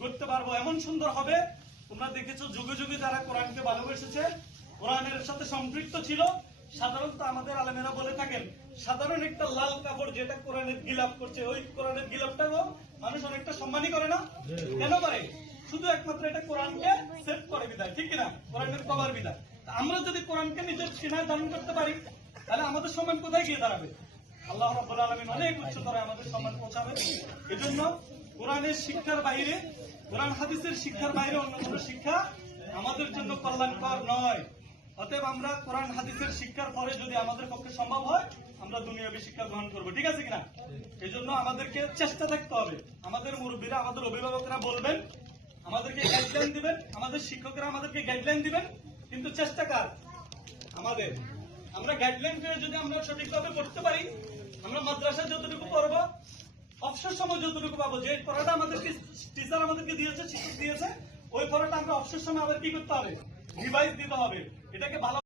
গড়তে পারবো, এমন সুন্দর হবে। তোমরা দেখেছো যুগে যুগে যারা কোরআনকে ভালোবেসেছে, কোরআনের সাথে সম্পৃক্ত ছিল, সাধারণত আমাদের আলেমেরা বলে থাকেন সাধারণ একটা লাল কাপড় যেটা কোরআনের গিলাপ করছে, ওই কোরআনের গিলাপটাও মানুষ অনেকটা সম্মানই করে না? কেন করে? শুধু একমাত্র এটা কোরআনকে সেভ করে বিদায়, ঠিক কিনা? কোরআনের কভার বিদায়। আমরা যদি কোরআনকে নিজের সিনায় ধারণ করতে পারি, তাহলে আমাদের সম্মান কোথায় গিয়ে দাঁড়াবে? আল্লাহ রাব্বুল আলামিন অনেক উচ্চতরে আমাদের সম্মান পৌঁছাবে। এজন্য কোরআনের শিক্ষার বাইরে, কোরআন হাদিসের শিক্ষার বাইরে অন্য কোনো শিক্ষা আমাদের জন্য কল্যাণকর নয়। অতএব আমরা কোরআন হাদিসের শিক্ষার পরে যদি আমাদের পক্ষে সম্ভব হয়, আমরা দুনিয়াবী শিক্ষা গ্রহণ করবো, ঠিক আছে কিনা? এই জন্য আমাদেরকে চেষ্টা থাকতে হবে। আমাদের মুরব্বীরা, আমাদের অভিভাবকরা বলবেন, আমাদেরকে গাইডলাইন দিবেন, আমাদের শিক্ষকরা আমাদেরকে গাইডলাইন দিবেন, কিন্তু চেষ্টা কার? আমাদের। আমরা গাইডলাইন পেয়ে যদি আমরা সঠিকভাবে পড়তে পারি, আমরা মাদ্রাসায় যতটুকু পড়বো, অবসর সময় যতটুকু পাবো, যে পড়াটা আমাদেরকে টিচার আমাদেরকে দিয়েছে, শিক্ষক দিয়েছে, ওই পড়াটা আমরা অবসর সময় আবার কি করতে হবে? রিভাইজ দিতে হবে। এটাকে ভালো